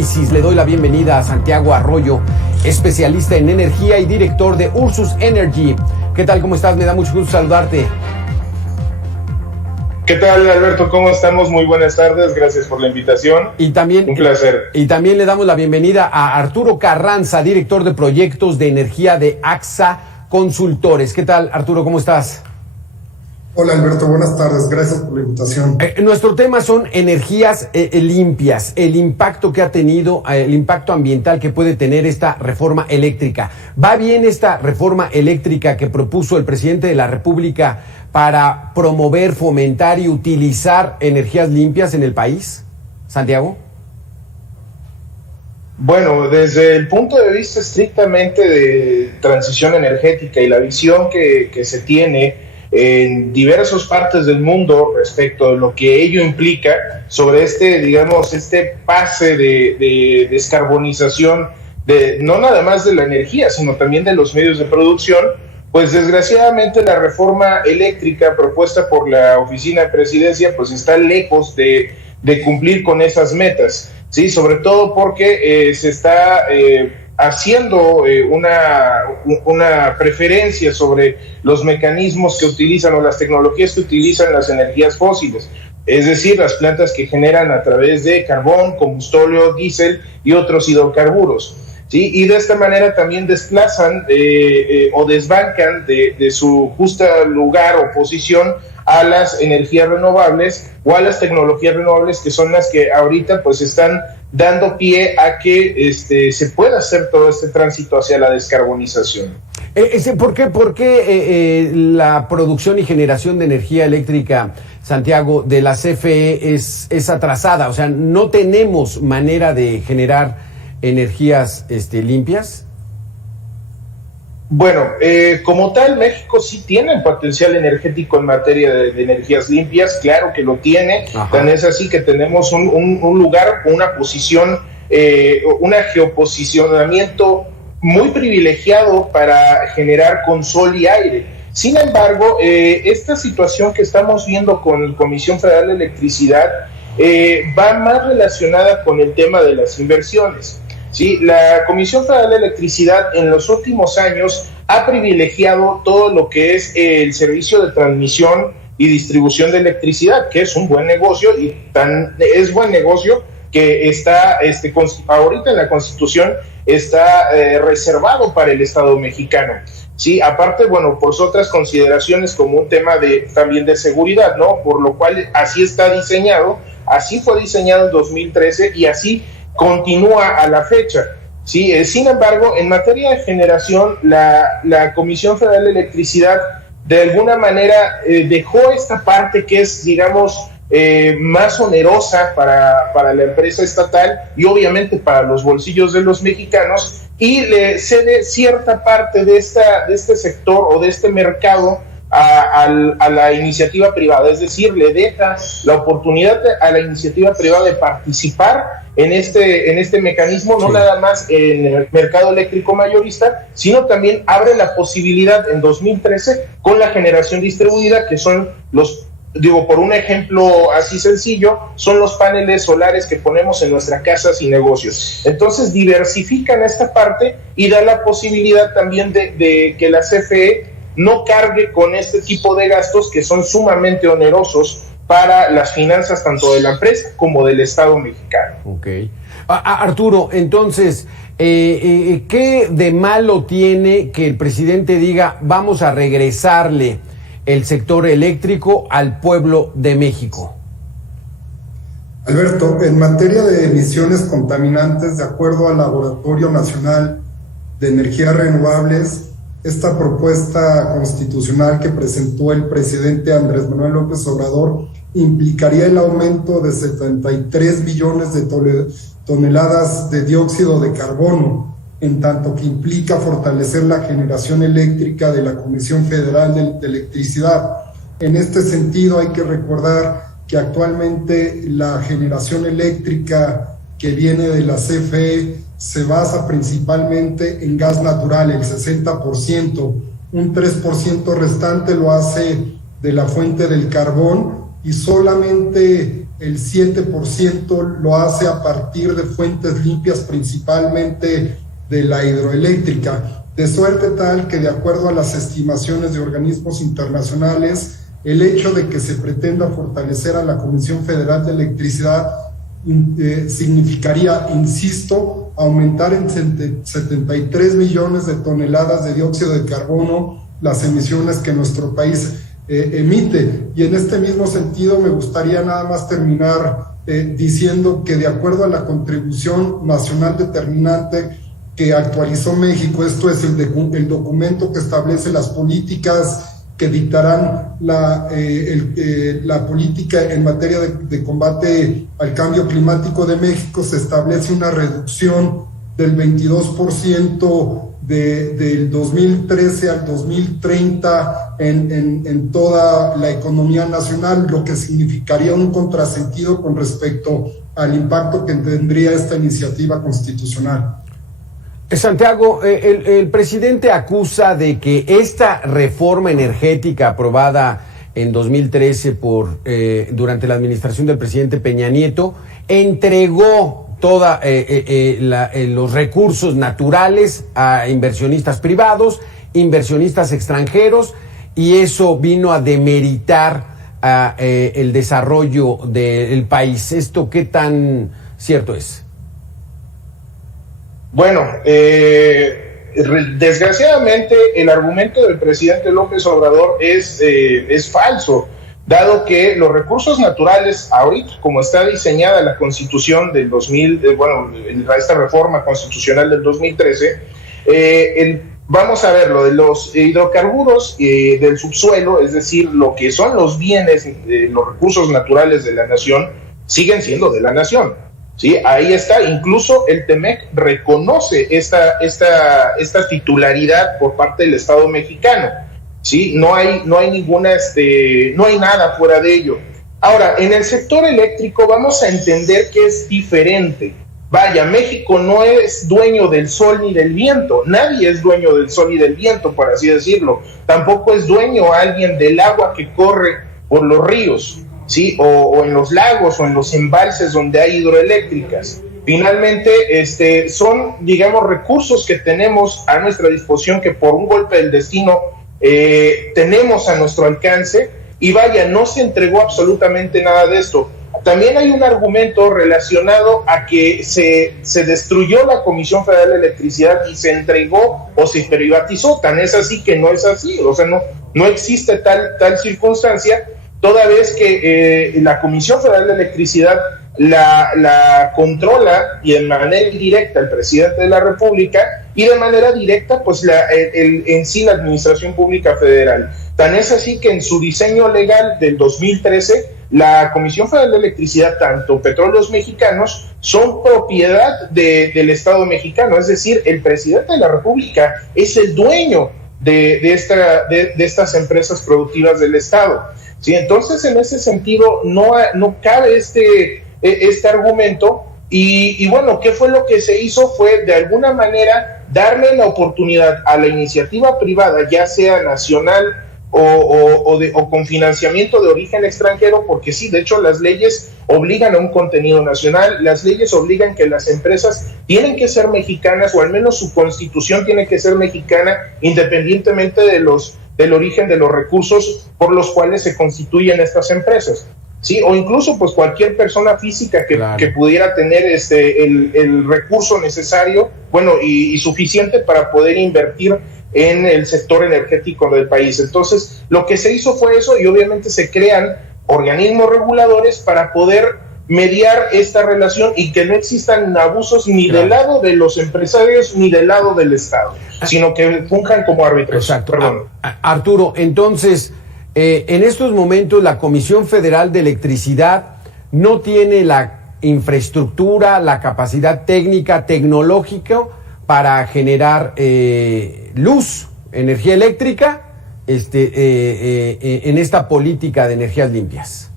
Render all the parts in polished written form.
análisis. Le doy la bienvenida a Santiago Arroyo, especialista en energía y director de Ursus Energy. ¿Qué tal? ¿Cómo estás? Me da mucho gusto saludarte. ¿Qué tal, Alberto? ¿Cómo estamos? Muy buenas tardes, gracias por la invitación. Y también, un placer. Y también le damos la bienvenida a Arturo Carranza, director de proyectos de energía de AXA Consultores. ¿Qué tal, Arturo? ¿Cómo estás? Hola, Alberto, buenas tardes, gracias por la invitación. Nuestro tema son energías limpias, el impacto que ha tenido, el impacto ambiental que puede tener esta reforma eléctrica. ¿Va bien esta reforma eléctrica que propuso el presidente de la República para promover, fomentar y utilizar energías limpias en el país? Santiago. Bueno, desde el punto de vista estrictamente de transición energética y la visión que se tiene en diversas partes del mundo respecto de lo que ello implica sobre este pase de descarbonización, no nada más de la energía, sino también de los medios de producción, pues desgraciadamente la reforma eléctrica propuesta por la Oficina de Presidencia pues está lejos de cumplir con esas metas, ¿sí? Sobre todo porque se está haciendo una preferencia sobre los mecanismos que utilizan o las tecnologías que utilizan las energías fósiles, es decir, las plantas que generan a través de carbón, combustóleo, diésel y otros hidrocarburos, ¿sí? Y de esta manera también desplazan o desbancan de su justa lugar o posición a las energías renovables o a las tecnologías renovables, que son las que ahorita pues están dando pie a que se pueda hacer todo este tránsito hacia la descarbonización. ¿Por qué la producción y generación de energía eléctrica, Santiago, de la CFE es atrasada? O sea, ¿no tenemos manera de generar energías limpias? Bueno, como tal, México sí tiene el potencial energético en materia de energías limpias, claro que lo tiene. Ajá. Tan es así que tenemos un lugar, una posición, un geoposicionamiento muy privilegiado para generar con sol y aire. Sin embargo, esta situación que estamos viendo con la Comisión Federal de Electricidad va más relacionada con el tema de las inversiones. Sí, la Comisión Federal de Electricidad en los últimos años ha privilegiado todo lo que es el servicio de transmisión y distribución de electricidad, que es un buen negocio, y es buen negocio que está ahorita en la Constitución está reservado para el Estado mexicano. Sí, aparte, bueno, por otras consideraciones como un tema también de seguridad, ¿no? Por lo cual así está diseñado, así fue diseñado en 2013 y así continúa a la fecha. Sí, sin embargo, en materia de generación, la Comisión Federal de Electricidad de alguna manera dejó esta parte que es, digamos, más onerosa para la empresa estatal y obviamente para los bolsillos de los mexicanos, y le cede cierta parte de este sector o de este mercado a la iniciativa privada, es decir, le deja la oportunidad a la iniciativa privada de participar en este mecanismo, no nada más en el mercado eléctrico mayorista, sino también abre la posibilidad en 2013 con la generación distribuida, que son por un ejemplo así sencillo, son los paneles solares que ponemos en nuestras casas y negocios. Entonces diversifican esta parte y da la posibilidad también de que la CFE no cargue con este tipo de gastos que son sumamente onerosos para las finanzas tanto de la empresa como del Estado mexicano. Ok. Arturo, entonces, ¿qué de malo tiene que el presidente diga vamos a regresarle el sector eléctrico al pueblo de México? Alberto, en materia de emisiones contaminantes, de acuerdo al Laboratorio Nacional de Energías Renovables, esta propuesta constitucional que presentó el presidente Andrés Manuel López Obrador implicaría el aumento de 73 billones de toneladas de dióxido de carbono, en tanto que implica fortalecer la generación eléctrica de la Comisión Federal de Electricidad. En este sentido, hay que recordar que actualmente la generación eléctrica que viene de la CFE se basa principalmente en gas natural, el 60%, un 3% restante lo hace de la fuente del carbón y solamente el 7% lo hace a partir de fuentes limpias, principalmente de la hidroeléctrica, de suerte tal que, de acuerdo a las estimaciones de organismos internacionales, el hecho de que se pretenda fortalecer a la Comisión Federal de Electricidad significaría, insisto, aumentar en 73 millones de toneladas de dióxido de carbono las emisiones que nuestro país emite. Y en este mismo sentido me gustaría nada más terminar diciendo que, de acuerdo a la contribución nacional determinante que actualizó México, esto es el documento que establece las políticas que dictarán la política en materia de combate al cambio climático de México, se establece una reducción del 22% del 2013 al 2030 en toda la economía nacional, lo que significaría un contrasentido con respecto al impacto que tendría esta iniciativa constitucional. Santiago, el presidente acusa de que esta reforma energética aprobada en 2013 durante la administración del presidente Peña Nieto entregó todos los recursos naturales a inversionistas privados, inversionistas extranjeros, y eso vino a demeritar el desarrollo del país. ¿Esto qué tan cierto es? Bueno, desgraciadamente el argumento del presidente López Obrador es falso, dado que los recursos naturales, ahorita como está diseñada la Constitución del 2000, esta reforma constitucional del 2013, vamos a ver, lo de los hidrocarburos del subsuelo, es decir, lo que son los bienes, los recursos naturales de la nación, siguen siendo de la nación. Sí, ahí está. Incluso el TEMEC reconoce esta titularidad por parte del Estado mexicano. Sí, no hay ninguna, no hay nada fuera de ello. Ahora, en el sector eléctrico vamos a entender que es diferente. Vaya, México no es dueño del sol ni del viento. Nadie es dueño del sol y del viento, por así decirlo. Tampoco es dueño alguien del agua que corre por los ríos, ¿sí? O en los lagos o en los embalses donde hay hidroeléctricas. Finalmente, son, digamos, recursos que tenemos a nuestra disposición, que por un golpe del destino tenemos a nuestro alcance, y vaya, no se entregó absolutamente nada de esto. También hay un argumento relacionado a que se destruyó la Comisión Federal de Electricidad y se entregó o se privatizó. Tan es así que no es así, o sea, no existe tal circunstancia, toda vez que la Comisión Federal de Electricidad la controla, y de manera indirecta el presidente de la República, y de manera directa pues en sí la Administración Pública Federal. Tan es así que en su diseño legal del 2013, la Comisión Federal de Electricidad, tanto Petróleos Mexicanos, son propiedad del Estado mexicano, es decir, el presidente de la República es el dueño de estas empresas productivas del Estado. Sí, entonces en ese sentido no cabe este argumento, y bueno, ¿qué fue lo que se hizo? Fue de alguna manera darle la oportunidad a la iniciativa privada, ya sea nacional o con financiamiento de origen extranjero, porque sí, de hecho las leyes obligan a un contenido nacional, las leyes obligan que las empresas tienen que ser mexicanas, o al menos su constitución tiene que ser mexicana, independientemente del origen de los recursos por los cuales se constituyen estas empresas, ¿sí? O incluso pues cualquier persona física que pudiera tener el recurso necesario, bueno, y suficiente para poder invertir en el sector energético del país. Entonces, lo que se hizo fue eso, y obviamente se crean organismos reguladores para poder mediar esta relación y que no existan abusos ni del lado de los empresarios ni del lado del Estado, sino que funjan como árbitros. Exacto. Arturo, entonces, en estos momentos la Comisión Federal de Electricidad no tiene la infraestructura, la capacidad técnica, tecnológica para generar luz, energía eléctrica, en esta política de energías limpias.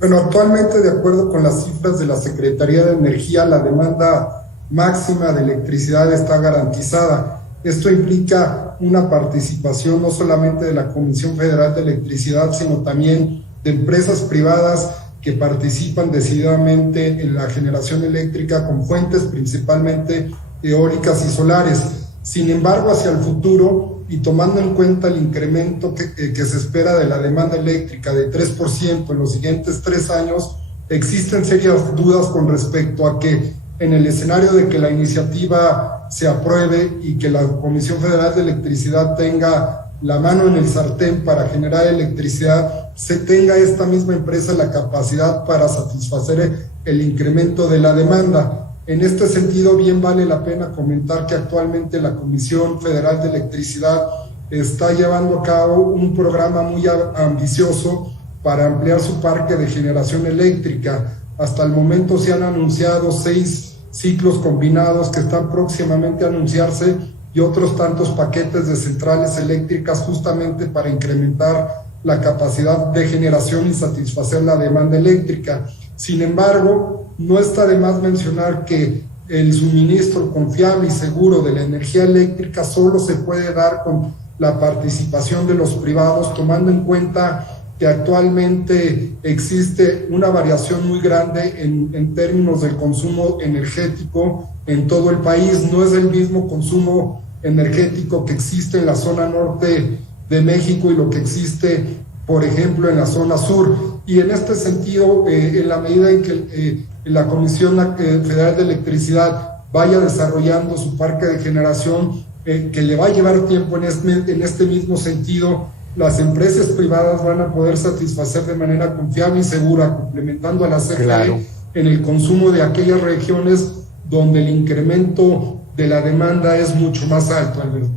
Bueno, actualmente, de acuerdo con las cifras de la Secretaría de Energía, la demanda máxima de electricidad está garantizada. Esto implica una participación no solamente de la Comisión Federal de Electricidad, sino también de empresas privadas que participan decididamente en la generación eléctrica con fuentes principalmente eólicas y solares. Sin embargo, hacia el futuro, y tomando en cuenta el incremento que se espera de la demanda eléctrica de 3% en los siguientes 3 años, existen serias dudas con respecto a que en el escenario de que la iniciativa se apruebe y que la Comisión Federal de Electricidad tenga la mano en el sartén para generar electricidad, se tenga esta misma empresa la capacidad para satisfacer el incremento de la demanda. En este sentido, bien vale la pena comentar que actualmente la Comisión Federal de Electricidad está llevando a cabo un programa muy ambicioso para ampliar su parque de generación eléctrica. Hasta el momento se han anunciado 6 ciclos combinados que están próximamente a anunciarse y otros tantos paquetes de centrales eléctricas justamente para incrementar la capacidad de generación y satisfacer la demanda eléctrica. Sin embargo, no está de más mencionar que el suministro confiable y seguro de la energía eléctrica solo se puede dar con la participación de los privados, tomando en cuenta que actualmente existe una variación muy grande en términos del consumo energético en todo el país. No es el mismo consumo energético que existe en la zona norte de México y lo que existe, por ejemplo, en la zona sur. Y en este sentido, en la medida en que la Comisión Federal de Electricidad vaya desarrollando su parque de generación, que le va a llevar tiempo en este mismo sentido, las empresas privadas van a poder satisfacer de manera confiable y segura, complementando a la CFE en el consumo de aquellas regiones donde el incremento de la demanda es mucho más alto, Alberto.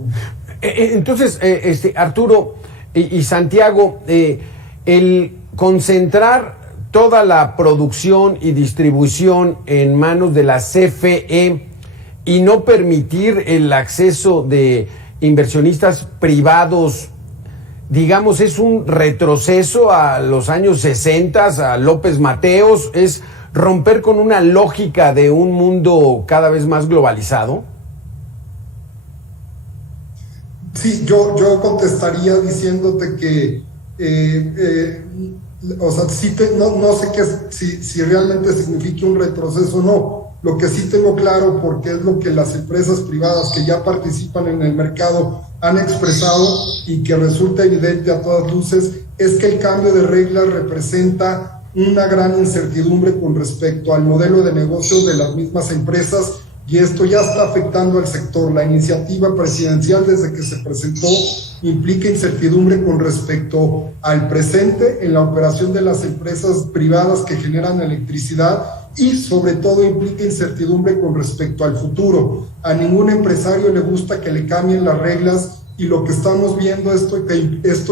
Entonces, Arturo y Santiago, el concentrar toda la producción y distribución en manos de la CFE y no permitir el acceso de inversionistas privados, digamos, es un retroceso a los años 60, a López Mateos, es romper con una lógica de un mundo cada vez más globalizado. Sí, yo contestaría diciéndote que o sea, no sé si realmente significa un retroceso o no. Lo que sí tengo claro, porque es lo que las empresas privadas que ya participan en el mercado han expresado y que resulta evidente a todas luces, es que el cambio de reglas representa una gran incertidumbre con respecto al modelo de negocio de las mismas empresas, y esto ya está afectando al sector. La iniciativa presidencial, desde que se presentó, implica incertidumbre con respecto al presente en la operación de las empresas privadas que generan electricidad, y sobre todo implica incertidumbre con respecto al futuro. A ningún empresario le gusta que le cambien las reglas, y lo que estamos viendo esto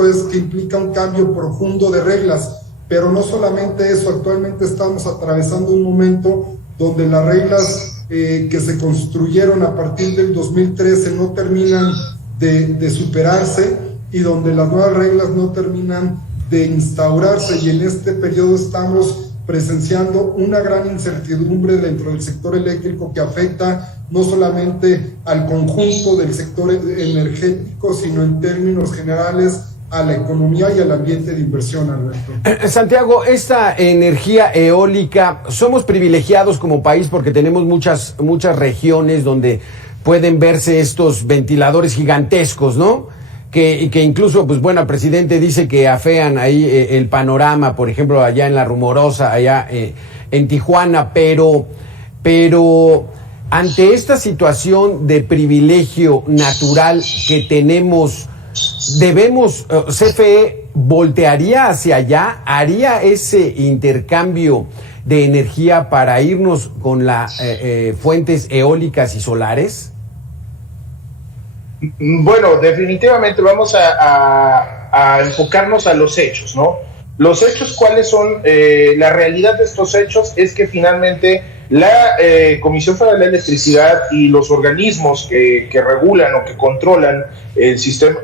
es que implica un cambio profundo de reglas. Pero no solamente eso, actualmente estamos atravesando un momento donde las reglas que se construyeron a partir del 2013 no terminan de superarse, y donde las nuevas reglas no terminan de instaurarse, y en este periodo estamos presenciando una gran incertidumbre dentro del sector eléctrico que afecta no solamente al conjunto del sector energético, sino en términos generales a la economía y al ambiente de inversión, Alberto. Santiago, esta energía eólica, somos privilegiados como país porque tenemos muchas regiones donde pueden verse estos ventiladores gigantescos, ¿no? Que incluso, pues bueno, el presidente dice que afean ahí el panorama, por ejemplo, allá en La Rumorosa, allá en Tijuana, pero ante esta situación de privilegio natural que tenemos, debemos, CFE voltearía hacia allá, haría ese intercambio de energía para irnos con las fuentes eólicas y solares. Bueno, definitivamente vamos a enfocarnos a los hechos, ¿no? Los hechos, ¿cuáles son? La realidad de estos hechos es que finalmente la Comisión Federal de Electricidad y los organismos que regulan o que controlan el sistema,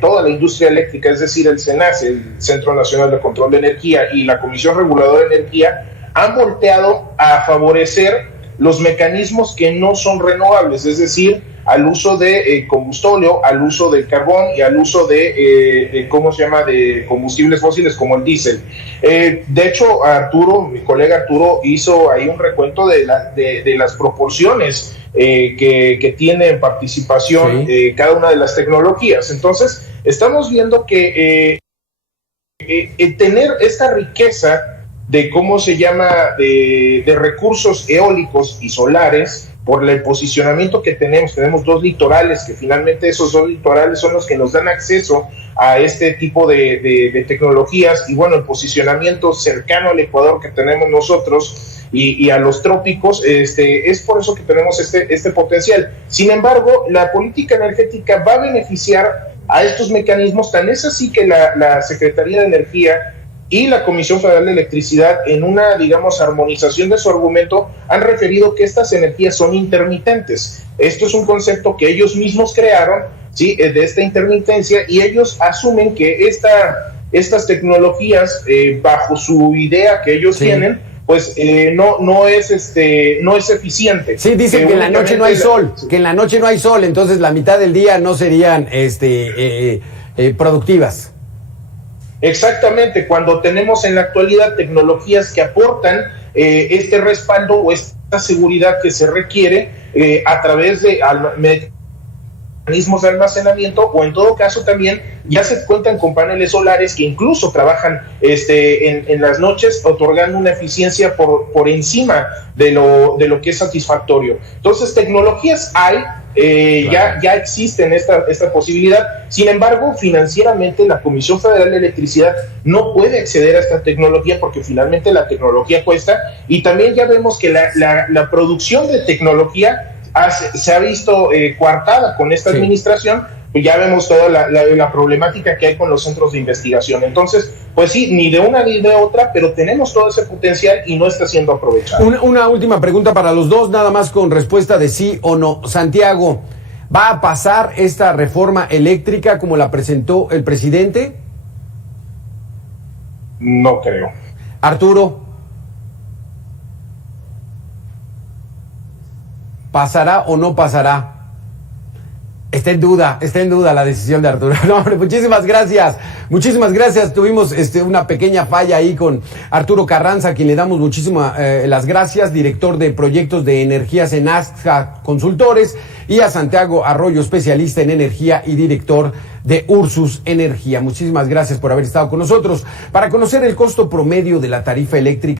toda la industria eléctrica, es decir, el CENACE, el Centro Nacional de Control de Energía, y la Comisión Reguladora de Energía, han volteado a favorecer los mecanismos que no son renovables, es decir, al uso de combustóleo, al uso del carbón y al uso de combustibles fósiles como el diésel. De hecho, Arturo, mi colega Arturo, hizo ahí un recuento de las proporciones que tiene en participación cada una de las tecnologías. Entonces, estamos viendo que tener esta riqueza de de recursos eólicos y solares, por el posicionamiento que tenemos 2 litorales, que finalmente esos 2 litorales son los que nos dan acceso a este tipo de tecnologías, y bueno, el posicionamiento cercano al Ecuador que tenemos nosotros y a los trópicos, es por eso que tenemos este potencial. Sin embargo, la política energética va a beneficiar a estos mecanismos, tan es así que la Secretaría de Energía y la Comisión Federal de Electricidad, en una, armonización de su argumento, han referido que estas energías son intermitentes. Esto es un concepto que ellos mismos crearon, ¿sí?, de esta intermitencia, y ellos asumen que estas tecnologías, bajo su idea que ellos tienen, pues no es eficiente. Sí, dicen que en la noche no hay sol, que en la noche no hay sol, entonces la mitad del día no serían productivas. Exactamente, cuando tenemos en la actualidad tecnologías que aportan este respaldo o esta seguridad que se requiere a través de mecanismos de almacenamiento, o en todo caso también ya se cuentan con paneles solares que incluso trabajan en las noches, otorgando una eficiencia por encima de lo que es satisfactorio. Entonces, tecnologías hay. Ya existen esta posibilidad. Sin embargo, financieramente la Comisión Federal de Electricidad no puede acceder a esta tecnología porque finalmente la tecnología cuesta, y también ya vemos que la producción de tecnología se ha visto coartada con esta administración. Pues ya vemos toda la problemática que hay con los centros de investigación. Entonces, pues sí, ni de una ni de otra, pero tenemos todo ese potencial y no está siendo aprovechado. Una última pregunta para los dos, nada más con respuesta de sí o no. Santiago, ¿va a pasar esta reforma eléctrica como la presentó el presidente? No creo. Arturo, ¿pasará o no pasará? Está en duda la decisión de Arturo. No, hombre, muchísimas gracias. Tuvimos una pequeña falla ahí con Arturo Carranza, a quien le damos muchísimas las gracias, director de proyectos de energías en AXA Consultores, y a Santiago Arroyo, especialista en energía y director de Ursus Energía. Muchísimas gracias por haber estado con nosotros. Para conocer el costo promedio de la tarifa eléctrica